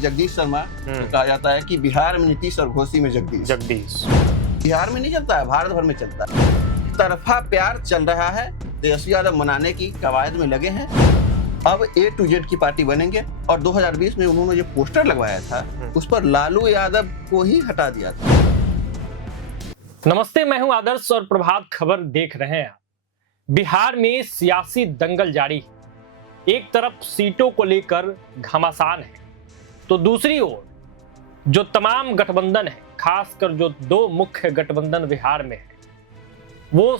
जगदीश शर्मा, तो कहा जाता है कि बिहार में नीतीश और घोसी में जगदीश। बिहार में नहीं चलता है, भारत भर में चलता है। तरफा प्यार चल रहा है, तेजस्वी यादव मनाने की कवायद में लगे हैं। अब A to Z की पार्टी बनेंगे और 2020 में उन्होंने जो पोस्टर लगवाया था उस पर लालू यादव को ही हटा दिया था। नमस्ते, मैं हूं आदर्श और प्रभात खबर देख रहे हैं आप। बिहार में सियासी दंगल जारी है। एक तरफ सीटों को लेकर घमासान है, तो दूसरी ओर जो तमाम गठबंधन है, खासकर जो दो मुख्य गठबंधन बिहार में है, वो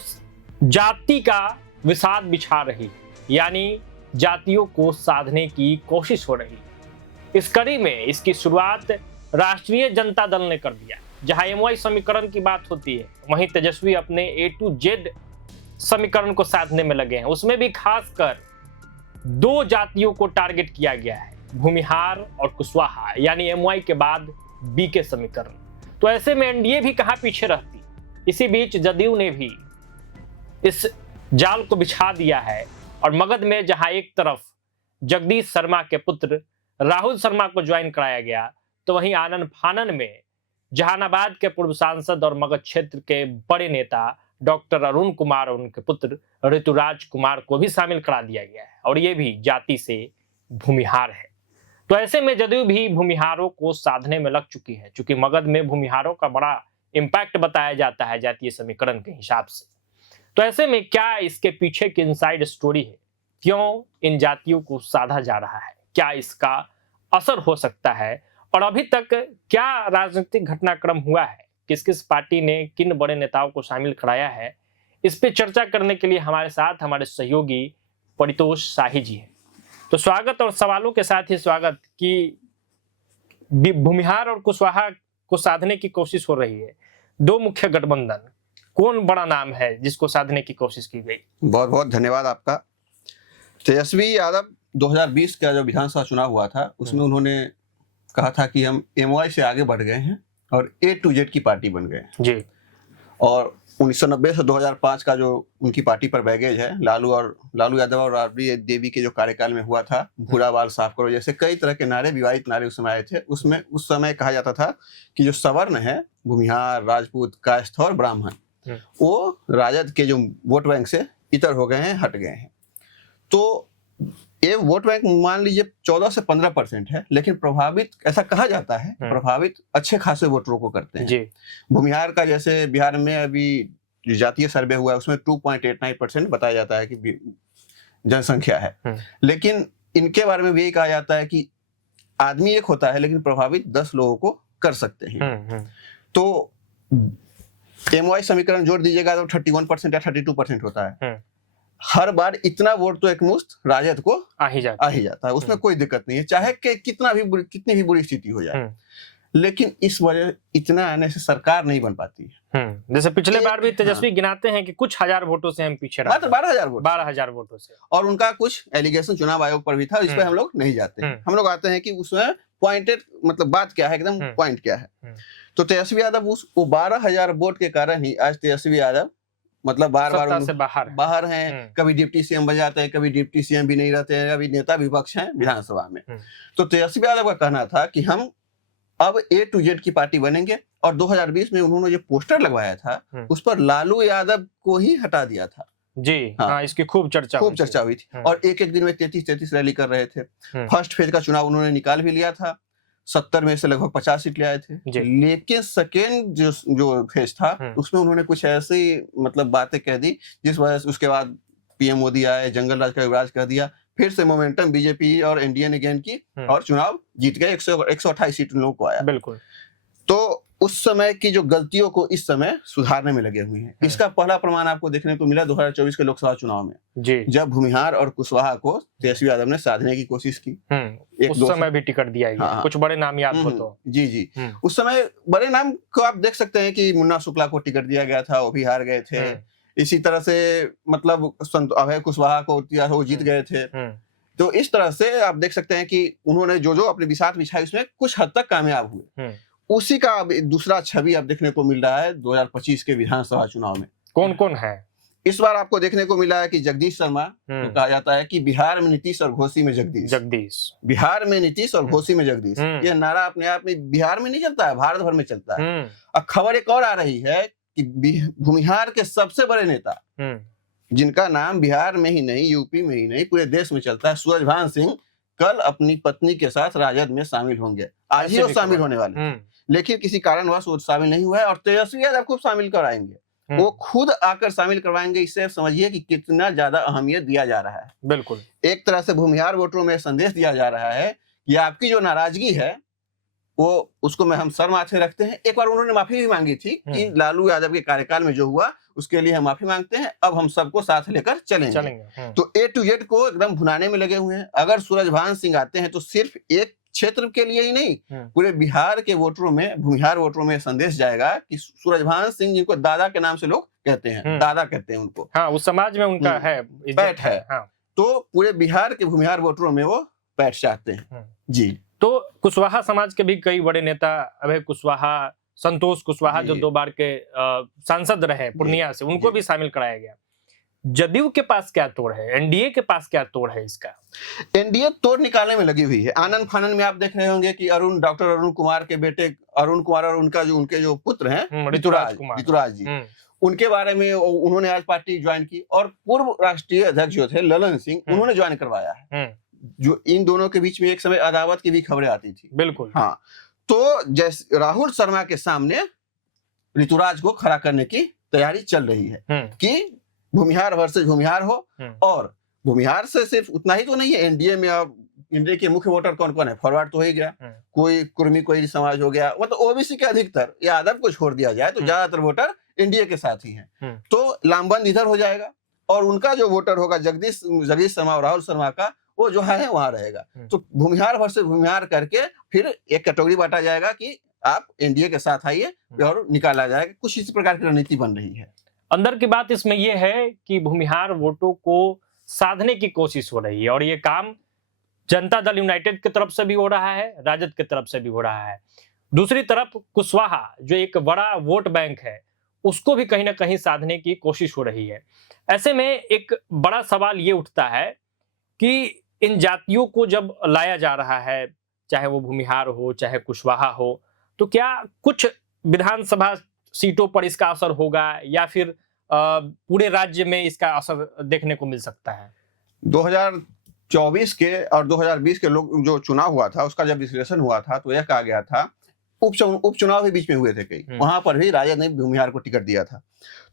जाति का विषाद बिछा रही है, यानी जातियों को साधने की कोशिश हो रही है। इस कड़ी में इसकी शुरुआत राष्ट्रीय जनता दल ने कर दिया। जहां MY समीकरण की बात होती है, वहीं तेजस्वी अपने A to Z समीकरण को साधने में लगे हैं। उसमें भी खासकर दो जातियों को टारगेट किया गया है, भूमिहार और कुशवाहा, यानी MY के बाद BK समीकरण। तो ऐसे में NDA भी कहां पीछे रहती। इसी बीच जदयू ने भी इस जाल को बिछा दिया है और मगध में जहां एक तरफ जगदीश शर्मा के पुत्र राहुल शर्मा को ज्वाइन कराया गया, तो वहीं आनन फानन में जहानाबाद के पूर्व सांसद और मगध क्षेत्र के बड़े नेता डॉक्टर अरुण कुमार और उनके पुत्र ऋतुराज कुमार को भी शामिल करा दिया गया है, और ये भी जाति से भूमिहार है। तो ऐसे में जदयू भी भूमिहारों को साधने में लग चुकी है, चूंकि मगध में भूमिहारों का बड़ा इंपैक्ट बताया जाता है जातीय समीकरण के हिसाब से। तो ऐसे में क्या इसके पीछे की इनसाइड स्टोरी है, क्यों इन जातियों को साधा जा रहा है, क्या इसका असर हो सकता है, और अभी तक क्या राजनीतिक घटनाक्रम हुआ है, किस किस पार्टी ने किन बड़े नेताओं को शामिल कराया है, इस पे चर्चा करने के लिए हमारे साथ हमारे सहयोगी परितोष शाही जी हैं। तो स्वागत, और सवालों के साथ ही स्वागत कि भूमिहार और कुशवाहा को साधने की कोशिश हो रही है। दो मुख्य गठबंधन, कौन बड़ा नाम है जिसको साधने की कोशिश की गई? बहुत बहुत धन्यवाद आपका। तेजस्वी यादव 2020 का जो विधानसभा चुनाव हुआ था उसमें उन्होंने कहा था कि हम MY से आगे बढ़ गए हैं और A to Z की पार्टी बन गए जी। और 1990 से 2005 का जो उनकी पार्टी पर बैगेज है, लालू यादव और राबड़ी देवी के जो कार्यकाल में हुआ था, भूरा बाल साफ करो जैसे कई तरह के नारे, विवादित नारे उस समय आए थे। उसमें उस समय कहा जाता था कि जो सवर्ण है, भूमिहार, राजपूत, कायस्थ और ब्राह्मण, वो राजद के जो वोट बैंक से इतर हो गए हैं, हट गए हैं। तो ये वोट बैंक मान लीजिए 14 से 15% है, लेकिन प्रभावित, ऐसा कहा जाता है, प्रभावित अच्छे खासे वोटरों को करते हैं जी। भूमिहार का जैसे बिहार में अभी जो जातीय सर्वे हुआ है उसमें 2.89% बताया जाता है कि जनसंख्या है, लेकिन इनके बारे में भी यही कहा जाता है कि आदमी एक होता है लेकिन प्रभावित 10 लोगों को कर सकते हैं। तो MY समीकरण जोड़ दीजिएगा तो 31% या 32% होता है। हर बार इतना वोट तो एकमुश्त राजद को आ ही जाता है, उसमें कोई दिक्कत नहीं है, चाहे कितनी भी बुरी स्थिति हो जाए। लेकिन इस वजह इतना आने से सरकार नहीं बन पाती है। जैसे पिछले बार भी तेजस्वी गिनाते हैं कि कुछ हजार वोटों से हम पीछे रहे, मात्र 12,000 वोटों से, और उनका कुछ एलिगेशन चुनाव आयोग पर भी था, इस पर हम लोग नहीं जाते हैं। हम लोग आते हैं कि उसमें पॉइंटेड मतलब बात क्या है, एकदम पॉइंट क्या है। तो तेजस्वी यादव वो 12,000 वोट के कारण ही आज तेजस्वी यादव मतलब बार से बाहर हैं। कभी डिप्टी CM बन जाते हैं, कभी डिप्टी CM भी नहीं रहते हैं, कभी नेता विपक्ष हैं विधानसभा में। तो तेजस्वी यादव का कहना था कि हम अब A to Z की पार्टी बनेंगे और 2020 में उन्होंने जो पोस्टर लगवाया था उस पर लालू यादव को ही हटा दिया था जी। हाँ, इसकी खूब चर्चा हुई थी और एक दिन में 33 रैली कर रहे थे। फर्स्ट फेज का चुनाव उन्होंने निकाल भी लिया था, 70 में से लगभग 50 सीट ले आए थे। लेकिन सेकेंड जो फेज था उसमें उन्होंने कुछ ऐसी मतलब बातें कह दी जिस वजह से उसके बाद PM मोदी आए, जंगल राज का युवराज कर दिया, फिर से मोमेंटम BJP और NDA ने गेन की और चुनाव जीत गए। 128 सीट उन लोगों को आया। बिल्कुल। तो उस समय की जो गलतियों को इस समय सुधारने में लगे हुए हैं। इसका पहला प्रमाण आपको देखने को मिला 2024 के लोकसभा चुनाव में जी। जब भूमिहार और कुशवाहा को तेजस्वी यादव ने साधने की कोशिश की। उस समय भी टिकट दिया गया। कुछ बड़े नाम याद हो तो? जी। उस समय बड़े नाम को आप देख सकते हैं कि मुन्ना शुक्ला को टिकट दिया गया था, वो भी हार गए थे। इसी तरह से मतलब अभय कुशवाहा को वो जीत गए थे। तो इस तरह से आप देख सकते हैं कि उन्होंने जो अपनी बिसात बिछाई उसमें कुछ हद तक कामयाब हुए। उसी का दूसरा छवि अब देखने को मिल रहा है 2025 के विधानसभा चुनाव में। कौन कौन है? इस बार आपको देखने को मिला है कि जगदीश शर्मा, तो कहा जाता है कि बिहार में नीतीश और घोसी में जगदीश, बिहार में नीतीश और घोसी में जगदीश, ये नारा अपने आप में बिहार में नहीं चलता है, भारत भर में चलता है। अब खबर एक और आ रही है कि भूमिहार के सबसे बड़े नेता, जिनका नाम बिहार में ही नहीं, यूपी में ही नहीं, पूरे देश में चलता है, सूरजभान सिंह कल अपनी पत्नी के साथ राजद में शामिल होंगे। आज ही वो शामिल होने वाले, लेकिन किसी कारणवश वो शामिल नहीं हुआ है, और तेजस्वी यादव को शामिल कराएंगे, वो खुद आकर शामिल करवाएंगे। इससे समझिए कि कितना ज्यादा अहमियत दिया जा रहा है। बिल्कुल, एक तरह से भूमिहार वोटरों में संदेश दिया जा रहा है कि आपकी जो नाराजगी है वो, उसको में हम सर माथे रखते हैं। एक बार उन्होंने माफी भी मांगी थी कि लालू यादव के कार्यकाल में जो हुआ उसके लिए हम माफी मांगते हैं, अब हम सबको साथ लेकर चलेंगे। तो ए टू जेड को एकदम भुनाने में लगे हुए हैं। अगर सूरजभान सिंह आते हैं तो सिर्फ एक क्षेत्र के लिए ही नहीं, पूरे बिहार के वोटरों में, भूमिहार वोटरों में संदेश जाएगा कि सूरजभान सिंह, जिनको दादा के नाम से लोग कहते हैं, दादा कहते हैं उनको, हाँ, उस समाज में उनका है पैठ है, हाँ। तो पूरे बिहार के भूमिहार वोटरों में वो पैठ चाहते हैं जी। तो कुशवाहा समाज के भी कई बड़े नेता, अभय कुशवाहा, संतोष कुशवाहा जो 2 बार के सांसद रहे पूर्णिया से, उनको भी शामिल कराया गया। जदयू के पास क्या तोड़ है, एनडीए के पास क्या तोड़ है इसका? एनडीए तोड़ निकालने में लगी हुई है। आनंद फानन में आप देख रहे होंगे कि डॉक्टर अरुण कुमार के बेटे अरुण कुमार और उनके जो पुत्र हैं ऋतुराज जी, उनके बारे में उन्होंने आज पार्टी ज्वाइन की, और पूर्व राष्ट्रीय अध्यक्ष जो थे ललन सिंह, उन्होंने ज्वाइन करवाया है। जो इन दोनों के बीच में एक समय अदावत की भी खबरें आती थी। बिल्कुल, हाँ। तो जैसे राहुल शर्मा के सामने ऋतुराज को खड़ा करने की तैयारी चल रही है कि भूमिहार वर्सेस भूमिहार हो, और भूमिहार से सिर्फ उतना ही तो नहीं है, एनडीए में अब इंडिया के मुख्य वोटर कौन कौन है, फॉरवर्ड तो हो ही गया, कोई कुर्मी, कोई समाज हो गया, मतलब ओबीसी के अधिकतर, यादव को छोड़ दिया जाए तो ज्यादातर वोटर एनडीए के साथ ही हैं। तो लामबंद इधर हो जाएगा, और उनका जो वोटर होगा जगदीश शर्मा और राहुल शर्मा का, वो जो है वहां रहेगा। तो भूमिहार वर्सेस भूमिहार करके फिर एक कैटेगरी बांटा जाएगा कि आप एनडीए के साथ आइए, और निकाला जाएगा। कुछ इसी प्रकार की रणनीति बन रही है। अंदर की बात इसमें यह है कि भूमिहार वोटों को साधने की कोशिश हो रही है, और ये काम जनता दल यूनाइटेड की तरफ से भी हो रहा है, राजद की तरफ से भी हो रहा है। दूसरी तरफ कुशवाहा जो एक बड़ा वोट बैंक है, उसको भी कहीं ना कहीं साधने की कोशिश हो रही है। ऐसे में एक बड़ा सवाल ये उठता है कि इन जातियों को जब लाया जा रहा है, चाहे वो भूमिहार हो चाहे कुशवाहा हो, तो क्या कुछ विधानसभा सीटों पर इसका असर होगा, या फिर पूरे राज्य में इसका असर देखने को मिल सकता है? 2024 के और 2020 के लोग जो चुनाव हुआ था, उसका जब विश्लेषण हुआ था तो यह कहा गया था, उपचुनाव भी बीच में हुए थे कई, वहां पर भी राजद ने भूमिहार को टिकट दिया था।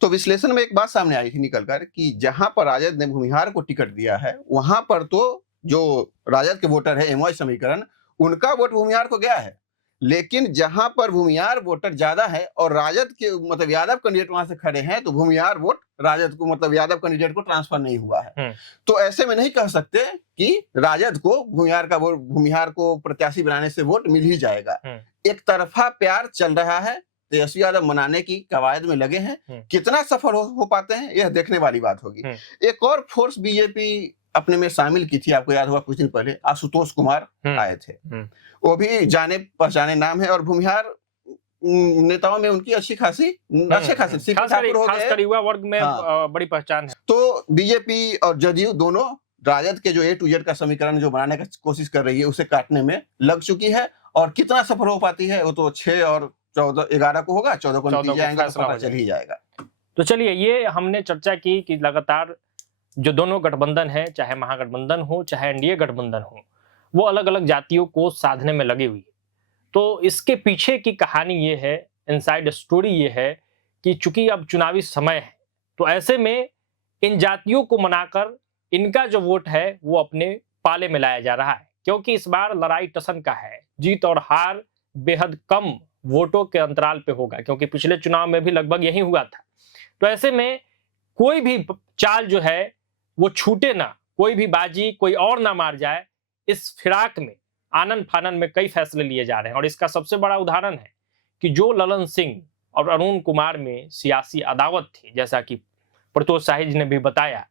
तो विश्लेषण में एक बात सामने आई थी निकलकर कि जहां पर राजद ने भूमिहार को टिकट दिया है, वहां पर तो जो राजद के वोटर है, एमवाई समीकरण, उनका वोट भूमिहार को गया है। लेकिन जहां पर भूमिहार वोटर ज्यादा है और राजद के मतलब यादव कैंडिडेट वहां से खड़े हैं, तो भूमिहार वोट राजद को मतलब यादव कैंडिडेट को ट्रांसफर नहीं हुआ है। तो ऐसे में नहीं कह सकते कि राजद को भूमिहार को प्रत्याशी बनाने से वोट मिल ही जाएगा। एक तरफा प्यार चल रहा है, तेजस्वी यादव मनाने की कवायद में लगे हैं। कितना सफल हो पाते हैं, यह देखने वाली बात होगी। एक और फोर्स बीजेपी अपने में शामिल की थी, आपको याद होगा कुछ दिन पहले आशुतोष कुमार आए थे, वो भी जाने पहचाने नाम है, और भूमिहार नेताओं में उनकी अच्छी खासी खासकर युवा वर्ग में बड़ी पहचान है। तो बीजेपी और जदयू दोनों राजद के जो ए टू जेड का समीकरण जो बनाने की कोशिश कर रही है, उसे काटने में लग चुकी है। और कितना सफल हो पाती है वो तो 6 और 11 को होगा, 14 को नतीजे आएंगे तो पता चल ही जाएगा। तो चलिए, ये हमने चर्चा की कि लगातार जो दोनों गठबंधन है, चाहे महागठबंधन हो चाहे एनडीए गठबंधन हो, वो अलग अलग जातियों को साधने में लगी हुई। तो इसके पीछे की कहानी ये है, इनसाइड स्टोरी ये है कि चूंकि अब चुनावी समय है, तो ऐसे में इन जातियों को मनाकर इनका जो वोट है वो अपने पाले में लाया जा रहा है, क्योंकि इस बार लड़ाई टसन का है। जीत और हार बेहद कम वोटों के अंतराल पे होगा, क्योंकि पिछले चुनाव में भी लगभग यही हुआ था। तो ऐसे में कोई भी चाल जो है वो छूटे ना, कोई भी बाजी कोई और ना मार जाए, इस फिराक में आनन फानन में कई फैसले लिए जा रहे हैं। और इसका सबसे बड़ा उदाहरण है कि जो ललन सिंह और अरुण कुमार में सियासी अदावत थी, जैसा कि प्रतोष शाही जी ने भी बताया,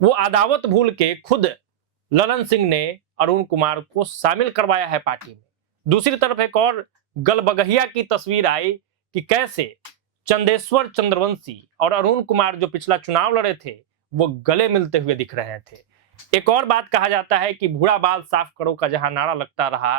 वो अदावत भूल के खुद ललन सिंह ने अरुण कुमार को शामिल करवाया है पार्टी में। दूसरी तरफ एक और गलबगहिया की तस्वीर आई कि कैसे चंदेश्वर चंद्रवंशी और अरुण कुमार जो पिछला चुनाव लड़े थे वो गले मिलते हुए दिख रहे थे। एक और बात कहा जाता है कि बूढ़ा बाल साफ करो का जहां नारा लगता रहा,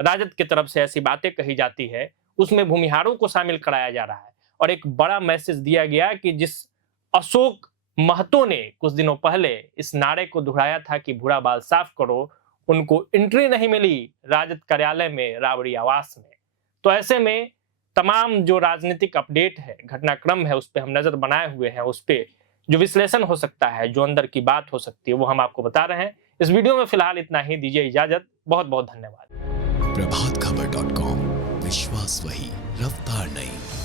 राजद की तरफ से ऐसी बातें कही जाती है, उसमें भूमिहारों को शामिल कराया जा रहा है और एक बड़ा मैसेज दिया गया कि जिस अशोक महतो ने कुछ दिनों पहले इस नारे को दोहराया था कि बूढ़ा बाल साफ करो, उनको एंट्री नहीं मिली राजद कार्यालय में, राबड़ी आवास में। तो ऐसे में तमाम जो राजनीतिक अपडेट है, घटनाक्रम है, उस पर हम नजर बनाए हुए हैं, उस पर जो विश्लेषण हो सकता है, जो अंदर की बात हो सकती है, वो हम आपको बता रहे हैं। इस वीडियो में फिलहाल इतना ही, दीजिए इजाजत, बहुत बहुत धन्यवाद। प्रभातखबर.com, विश्वास वही, रफ्तार नहीं।